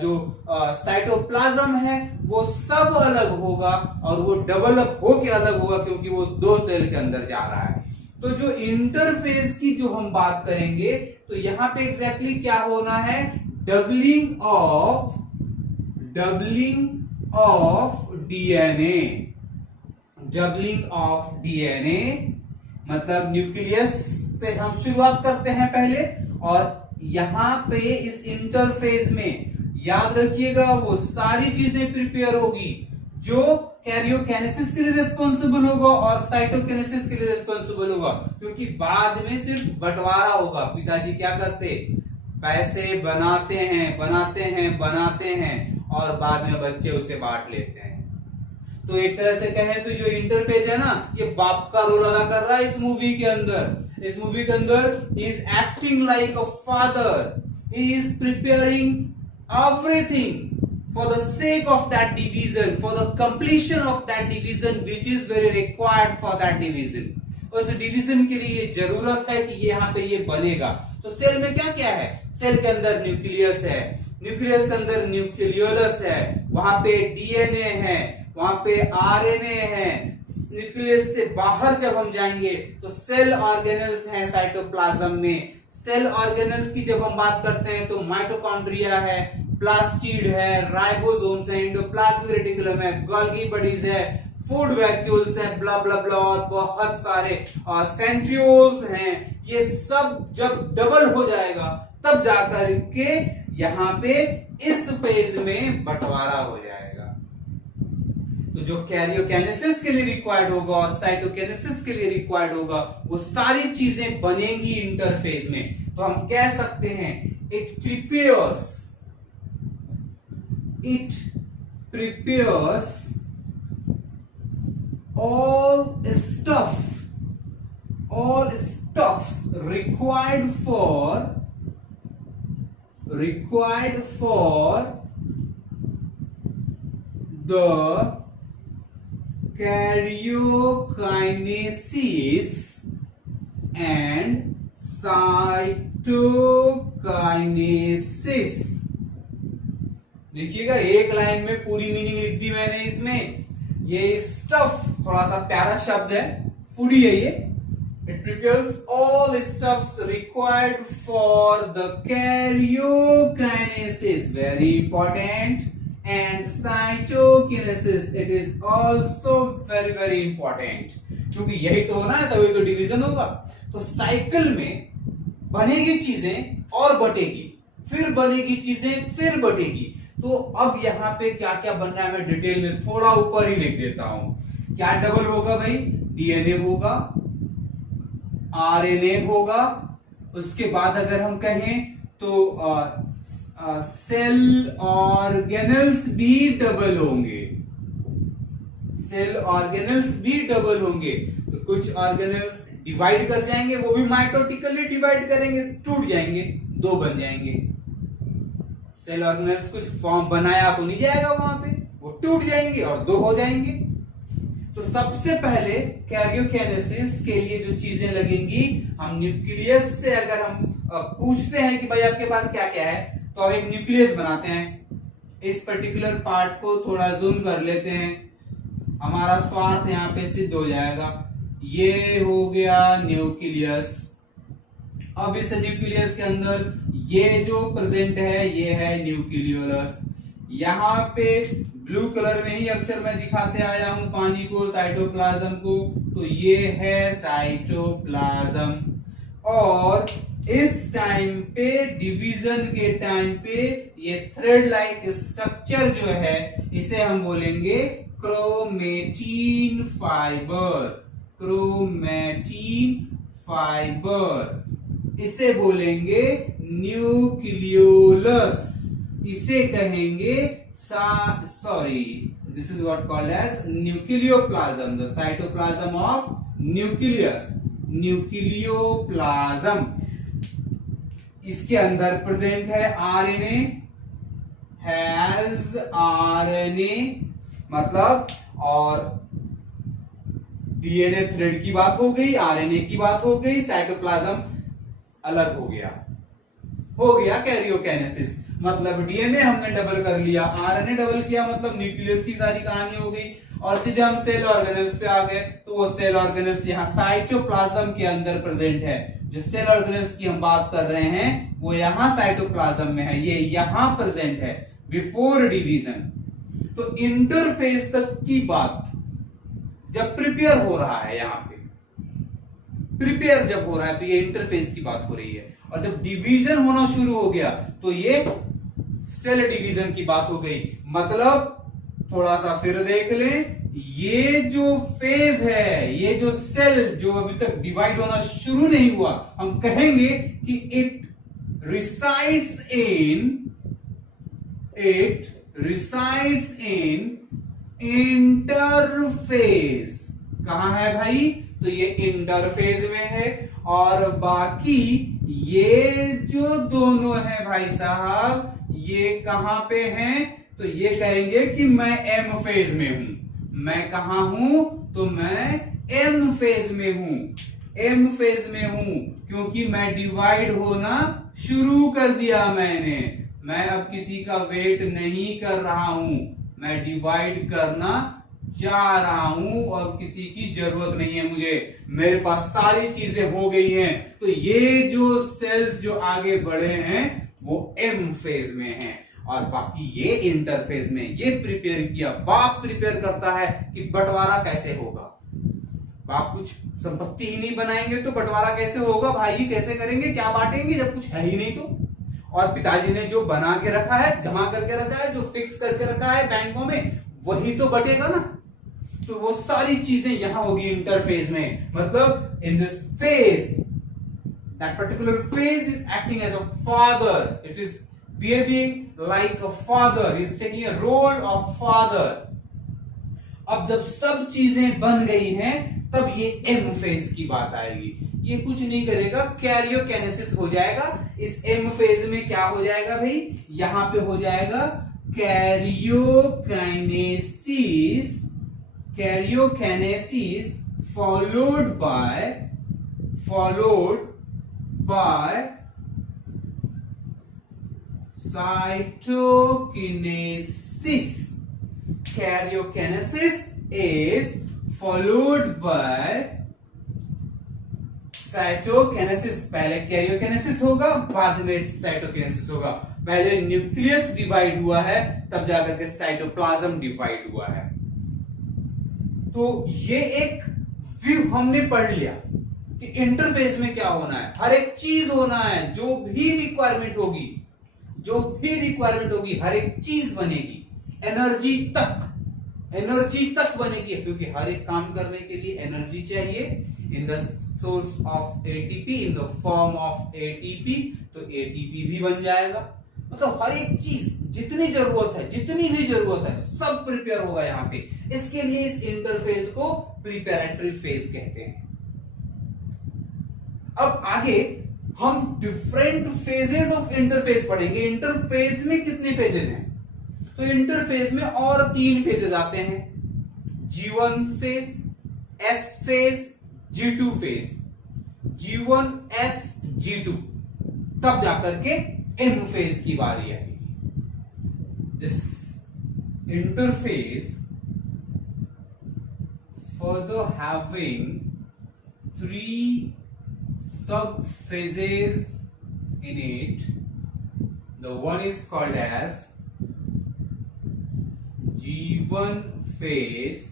जो साइटोप्लाज्म है, वो सब अलग होगा और वो डेवलप होके अलग होगा क्योंकि वो दो सेल के अंदर जा रहा है। तो जो इंटरफेस की जो हम बात करेंगे तो यहां पे एग्जैक्टली क्या होना है, doubling of DNA, doubling of DNA मतलब न्यूक्लियस से हम शुरुआत करते हैं पहले, और यहां पे इस इंटरफेस में याद रखिएगा वो सारी चीजें प्रिपेयर होगी जो कैरियोकाइनेसिस के लिए रिस्पॉन्सिबल होगा और साइटोकाइनेसिस के लिए रिस्पॉन्सिबल होगा, क्योंकि बाद में सिर्फ बंटवारा होगा। पिताजी क्या करते, पैसे बनाते हैं और बाद में बच्चे उसे बांट लेते हैं। तो एक तरह से कहें तो जो इंटरफेस है ना, ये बाप का रोल अदा कर रहा है इस मूवी के अंदर। इस मूवी के अंदर he is acting like a father, he is preparing everything for the sake of that division, for the completion of that division which is very required for that division। उस division के लिए जरूरत है कि ये यहाँ पे ये बनेगा। तो सेल में क्या क्या है, सेल के अंदर न्यूक्लियस है, न्यूक्लियस के अंदर न्यूक्लियोलस है, वहां पे डीएनए है, वहां पे आरएनए है। न्यूक्लियस से बाहर जब हम जाएंगे तो सेल ऑर्गेनल्स हैं साइटोप्लाज्म में। सेल ऑर्गेनल्स की जब हम बात करते हैं तो माइटोकॉन्ड्रिया है, प्लास्टिड है, राइबोसोम्स है, एंडोप्लाज्मिक रेटिकुलम है, गोल्गी बॉडीज है, फूड वैक्यूल्स है, ब्ला ब्ला ब्ला, और बहुत सारे सेंट्रियोल्स हैं। ये सब जब डबल हो जाएगा तब जाकर के यहां पे इस फेज में बंटवारा हो जाएगा। तो जो कैरियोकाइनेसिस के लिए रिक्वायर्ड होगा और साइटोकाइनेसिस के लिए रिक्वायर्ड होगा वो सारी चीजें बनेंगी इंटरफेज में। तो हम कह सकते हैं it prepares all stuffs required for the karyokinesis and cytokinesis। देखिएगा एक लाइन में पूरी मीनिंग लिख दी मैंने इसमें। ये स्टफ थोड़ा सा प्यारा शब्द है, फूडी है ये। It prepares all stuffs required for the karyokinesis, very important, and cytokinesis, it is also very very important, क्योंकि यही तो होना है तभी तो डिवीजन होगा। तो साइकिल में बनेगी चीजें और बटेगी, फिर बनेगी चीजें फिर बटेगी। तो अब यहाँ पे क्या क्या बनना है मैं डिटेल में थोड़ा ऊपर ही लिख देता हूं। क्या डबल होगा भाई, डीएनए होगा, आरएनए होगा, उसके बाद अगर हम कहें तो सेल ऑर्गेनल्स भी डबल होंगे, सेल ऑर्गेनेल्स भी डबल होंगे। तो कुछ ऑर्गेनेल्स डिवाइड कर जाएंगे, वो भी माइटोटिकली डिवाइड करेंगे, टूट जाएंगे, दो बन जाएंगे। सेल ऑर्गेनेल्स कुछ फॉर्म बनाया तो नहीं जाएगा वहां पे, वो टूट जाएंगे और दो हो जाएंगे। तो सबसे पहले कैरियोकाइनेसिस के लिए जो चीजें लगेंगी, हम न्यूक्लियस से अगर हम पूछते हैं कि भाई आपके पास क्या क्या है, तो अब एक न्यूक्लियस बनाते हैं। इस पर्टिकुलर पार्ट को थोड़ा जूम कर लेते हैं, हमारा स्वार्थ यहाँ पे सिद्ध हो जाएगा। ये हो गया न्यूक्लियस। अब इस न्यूक्लियस के अंदर ये जो प्रेजेंट है ये है न्यूक्लियोलस। यहाँ पे ब्लू कलर में ही अक्षर में दिखाते आया हूं पानी को, साइटोप्लाज्म को, तो ये है साइटोप्लाज्म। और इस टाइम पे, डिवीजन के टाइम पे, ये थ्रेड लाइक स्ट्रक्चर जो है इसे हम बोलेंगे क्रोमेटिन फाइबर। क्रोमेटिन फाइबर इसे बोलेंगे न्यूक्लियोलस। इसे कहेंगे this is what called as nucleoplasm, the cytoplasm of nucleus, nucleoplasm। इसके अंदर प्रेजेंट है आरएनए, हैज आरएनए मतलब, और डीएनए थ्रेड की बात हो गई, आरएनए की बात हो गई, साइटोप्लाज्म अलग हो गया कैरियोकाइनेसिस। मतलब डीएनए हमने डबल कर लिया, आरएनए डबल किया, मतलब न्यूक्लियस की सारी कहानी हो गई। और सीधे हम सेल ऑर्गेनेल्स पे आ गए, तो वो सेल ऑर्गेनेल्स यहाँ साइटोप्लाज्म के अंदर प्रेजेंट है। जो सेल ऑर्गेनेल्स की हम बात कर रहे हैं वो यहाँ साइटोप्लाज्म में है, ये यहाँ प्रेजेंट है बिफोर डिवीजन। तो इंटरफेस तक की बात जब प्रिपेयर हो रहा है, यहाँ पे प्रिपेयर जब हो रहा है तो ये इंटरफेस की बात हो रही है। और जब डिवीजन होना शुरू हो गया तो ये सेल डिवीजन की बात हो गई। मतलब थोड़ा सा फिर देख लें, ये जो फेज है, ये जो सेल जो अभी तक डिवाइड होना शुरू नहीं हुआ, हम कहेंगे कि इट रिसाइड्स इन इंटरफेज। कहां है भाई? तो ये इंटरफेज में है। और बाकी ये जो दोनों है भाई साहब, ये कहां पे हैं? तो ये कहेंगे कि मैं एम फेज में हूं। मैं कहां हूं? तो मैं एम फेज में हूं। एम फेज में हूं क्योंकि मैं डिवाइड होना शुरू कर दिया मैंने। मैं अब किसी का वेट नहीं कर रहा हूं, मैं डिवाइड करना जा रहा हूं और किसी की जरूरत नहीं है मुझे। मेरे पास सारी चीजें हो गई हैं। तो ये जो सेल्स जो आगे बढ़े हैं वो एम फेज में हैं, और बाकी ये इंटरफेज में। ये प्रिपेयर किया, बाप प्रिपेयर करता है कि बंटवारा कैसे होगा। बाप कुछ संपत्ति ही नहीं बनाएंगे तो बंटवारा कैसे होगा भाई? कैसे करेंगे, क्या बांटेंगे जब कुछ है ही नहीं तो? और पिताजी ने जो बना के रखा है, जमा करके रखा है, जो फिक्स करके रखा है बैंकों में, वही तो बटेगा ना। तो वो सारी चीजें यहां होगी इंटरफेज में। मतलब in this phase, that particular phase is acting as a father, it is behaving like a father, is taking a role of father. अब जब सब चीजें बन गई हैं तब ये एम फेज की बात आएगी। ये कुछ नहीं करेगा, कैरियोकाइनेसिस हो जाएगा। इस एम फेज में क्या हो जाएगा भाई? यहां पे हो जाएगा karyokinesis. Karyokinesis followed by cytokinesis. Karyokinesis is followed by cytokinesis. पहले कैरियोकिनेसिस होगा, बाद में साइटोकिनेसिस होगा। पहले न्यूक्लियस डिवाइड हुआ है, तब जाकर के साइटोप्लाज्म डिवाइड हुआ है। तो ये एक व्यू हमने पढ़ लिया कि इंटरफेस में क्या होना है। हर एक चीज होना है, जो भी रिक्वायरमेंट होगी हर एक चीज बनेगी। एनर्जी तक बनेगी, क्योंकि हर एक काम करने के लिए एनर्जी चाहिए। In the source of ATP, in the form of ATP, तो एटीपी भी बन जाएगा। मतलब हर एक चीज जितनी जरूरत है, जितनी भी जरूरत है, सब प्रिपेयर होगा यहाँ पे। इसके लिए इस इंटरफेज को प्रिपेरेटरी फेज कहते हैं। अब आगे हम डिफरेंट फेजेस ऑफ इंटरफेस पढ़ेंगे। इंटरफेज में कितने फेजेस हैं? तो इंटरफेज में और 3 फेजेस आते हैं, G1 phase, S phase, G2 phase. G1, S, G2, तब जाकर के M फेज की बारी आएगी। This interface further having 3 sub phases in it. The one is called as G1 phase,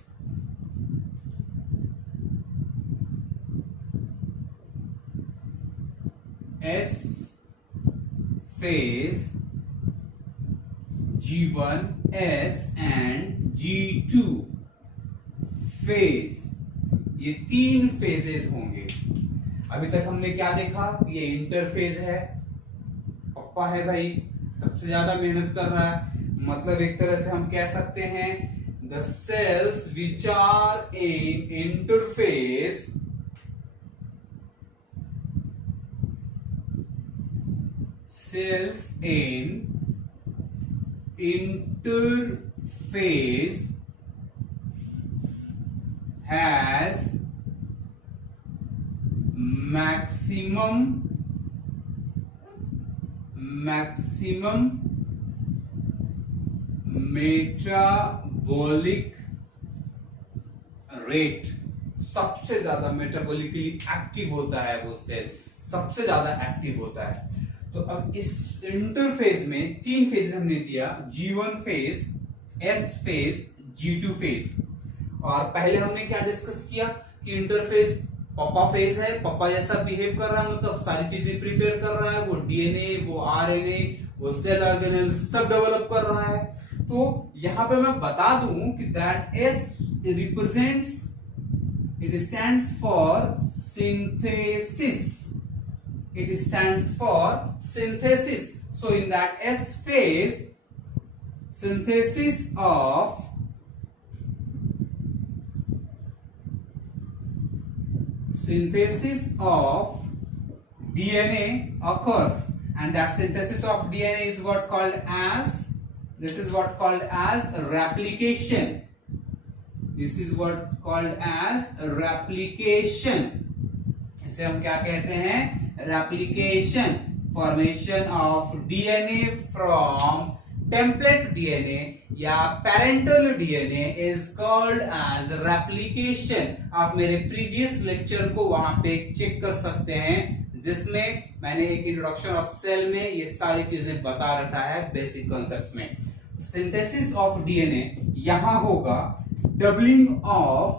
S phase, G1, S and G2 phase. ये 3 phases होंगे। अभी तक हमने क्या देखा? ये इंटरफेज है, पप्पा है भाई, सबसे ज्यादा मेहनत कर रहा है। मतलब एक तरह से हम कह सकते हैं the cells which are in interphase cells in interphase has maximum metabolic rate। सबसे ज्यादा मेटाबॉलिकली एक्टिव होता है वो सेल, सबसे ज्यादा एक्टिव होता है। तो अब इस इंटरफेज में 3 फेज हमने दिया, G1 phase, S phase, G2 phase. और पहले हमने क्या डिस्कस किया कि इंटरफेज पप्पा फेज है, पप्पा जैसा बिहेव कर रहा है, मतलब सारी चीजें प्रिपेयर कर रहा है, वो डीएनए, वो आरएनए, वो सेल ऑर्गेनेल सब डेवलप कर रहा है। तो यहां पे मैं बता दूं कि that S represents, it stands for synthesis, it stands for synthesis. So in that S phase, synthesis of DNA occurs, and that synthesis of DNA is what called as, this is what called as replication. This is what called as replication. इसे हम क्या कहते हैं? Replication, formation of DNA from template DNA या parental DNA is called as replication। आप मेरे previous lecture को वहां पे चेक कर सकते हैं, जिसमें मैंने एक इंट्रोडक्शन ऑफ सेल में ये सारी चीजें बता रखा है बेसिक कॉन्सेप्ट्स में। सिंथेसिस ऑफ डीएनए यहां होगा डबलिंग ऑफ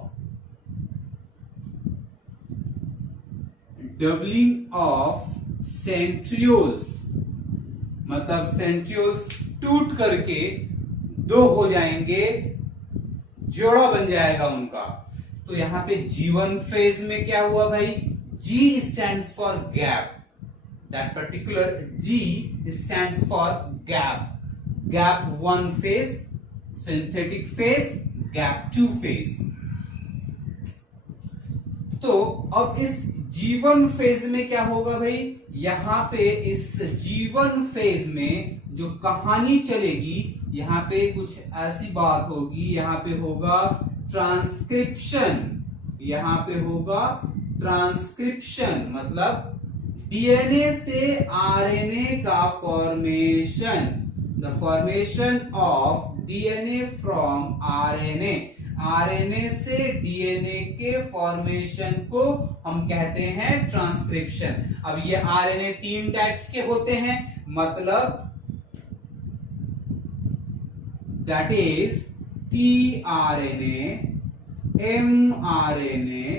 सेंट्रियोल्स, मतलब सेंट्रियोल्स टूट करके 2 हो जाएंगे, जोड़ा बन जाएगा उनका। तो यहां पे G1 फेज में क्या हुआ भाई? G stands for gap, that particular G stands for gap, gap 1 phase, synthetic phase, gap 2 phase। तो अब इस G1 फेज में क्या होगा भाई? यहां पे इस G1 फेज में जो कहानी चलेगी, यहां पे कुछ ऐसी बात होगी, यहां पे होगा ट्रांसक्रिप्शन, यहां पे होगा ट्रांसक्रिप्शन, मतलब डीएनए से आरएनए का formation, the formation of DNA from RNA, RNA से डीएनए के फॉर्मेशन को हम कहते हैं ट्रांसक्रिप्शन। अब ये आरएनए 3 टाइप्स के होते हैं, मतलब that is tRNA, mRNA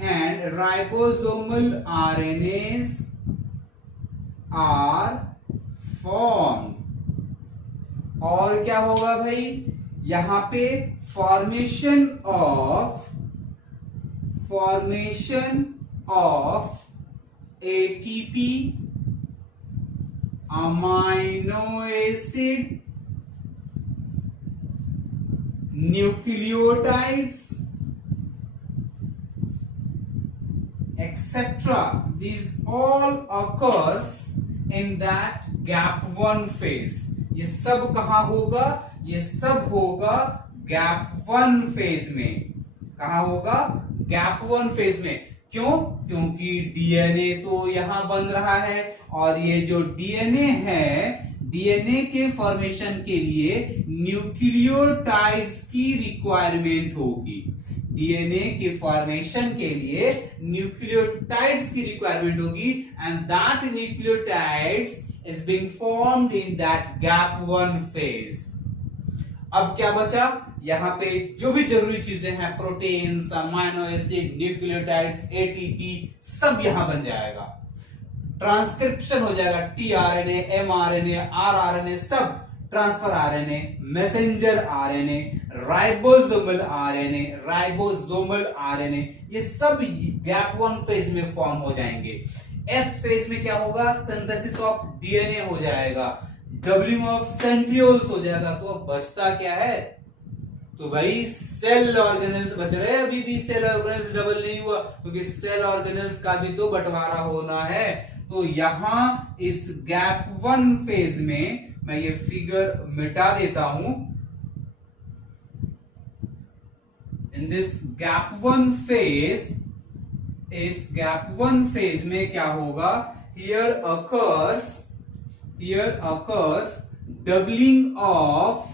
and ribosomal RNAs are formed. और क्या होगा भाई? यहां पे formation of ATP, amino acid, nucleotides, etc. These all occurs in that gap 1 phase. ये सब कहां होगा? ये सब होगा गैप 1 फेज में. कहां होगा? गैप 1 फेज में. क्यों? क्योंकि डीएनए तो यहां बन रहा है और ये जो डीएनए है, डीएनए के फॉर्मेशन के लिए न्यूक्लियोटाइड्स की रिक्वायरमेंट होगी. डीएनए के फॉर्मेशन के लिए न्यूक्लियोटाइड्स की रिक्वायरमेंट होगी and that nucleotides is being formed in that gap 1 phase. अब क्या बचा? यहां पे जो भी जरूरी चीजें हैं, proteins, amino acid, nucleotides, ATP, सब यहां बन जाएगा. ट्रांसक्रिप्शन हो जाएगा. टीआरएनए, एमआरएनए, आरआरएनए, सब transfer RNA, messenger RNA, ribosomal RNA, ribosomal RNA, ये सब गैप 1 फेज में फॉर्म हो जाएंगे. एस फेज में क्या होगा? सिंथेसिस ऑफ डीएनए हो जाएगा, डबलिंग ऑफ सेंट्रियोल्स हो जाएगा. तो अब बचता क्या है? तो भाई सेल ऑर्गेनल्स बच रहे. अभी भी सेल ऑर्गेनल्स डबल नहीं हुआ क्योंकि सेल ऑर्गेनल्स का भी तो बंटवारा होना है. तो यहां इस गैप 1 फेज में मैं ये फिगर मिटा देता हूं. इन दिस गैप 1 फेज, इस गैप 1 फेज में क्या होगा? Here occurs doubling of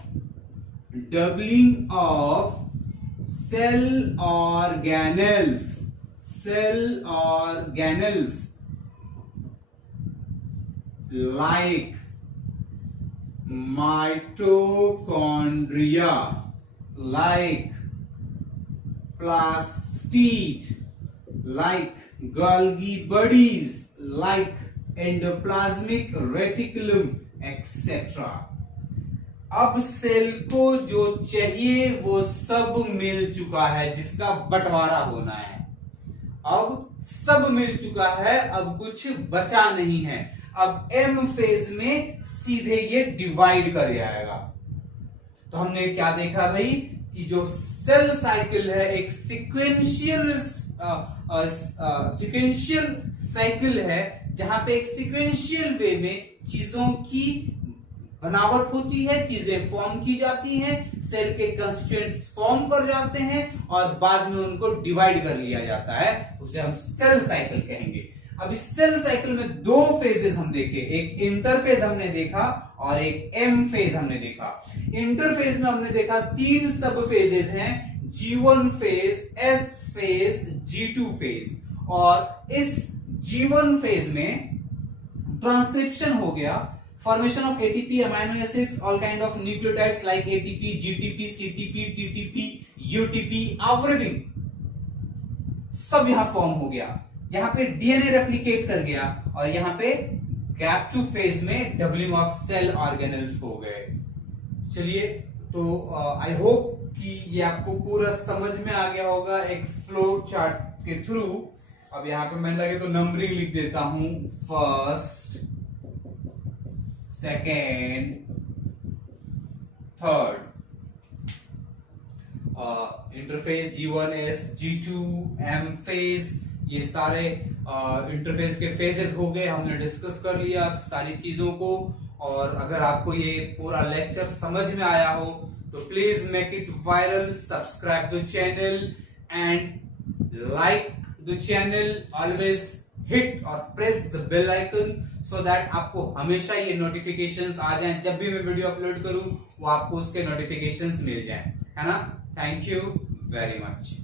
cell organelles like mitochondria, like plastid, like Golgi bodies, like endoplasmic reticulum, etc. अब सेल को जो चाहिए वो सब मिल चुका है, जिसका बंटवारा होना है. अब सब मिल चुका है, अब कुछ बचा नहीं है. अब एम फेज में सीधे ये डिवाइड कर जाएगा. तो हमने क्या देखा भाई कि जो सेल साइकिल है एक सीक्वेंशियल साइकिल है, जहां पे एक सीक्वेंशियल वे में चीजों की बनावट होती है, चीजें फॉर्म की जाती हैं, सेल के कंस्टिट्यूएंट्स फॉर्म कर जाते हैं और बाद में उनको डिवाइड कर लिया जाता है. उसे हम सेल साइकिल कहेंगे. अब इस सेल साइकिल में 2 फेजेस हम देखे. एक इंटरफेज हमने देखा और एक एम फेज हमने देखा. इंटरफेज में हमने देखा 3 सब फेजेस हैं, G1 phase, S phase, G2 phase. और इस G1 फेज में ट्रांसक्रिप्शन हो गया, formation of ATP, amino acids, all kind of nucleotides like ATP, GTP, CTP, TTP, UTP, everything सब यहां फॉर्म हो गया. यहां पे डीएनए रेप्लिकेट कर गया और यहां पे गैप 2 फेज में डबलिंग ऑफ सेल ऑर्गेनल्स हो गए. चलिए, तो आई होप कि ये आपको पूरा समझ में आ गया होगा एक फ्लो चार्ट के थ्रू. अब यहां पे मैंने लगे तो नंबरिंग लिख देता हूं. First, second, third. Interface G1S, G2, M phase, ये सारे इंटरफेस के फेजेस हो गए. हमने डिस्कस कर लिया सारी चीजों को. और अगर आपको ये पूरा लेक्चर समझ में आया हो तो please make it viral, subscribe the channel and like the channel. Always hit और press the bell icon so that आपको हमेशा ये नोटिफिकेशंस आ जाएं. जब भी मैं वीडियो अपलोड करूं वो आपको उसके नोटिफिकेशंस मिल जाएं, है ना. Thank you very much.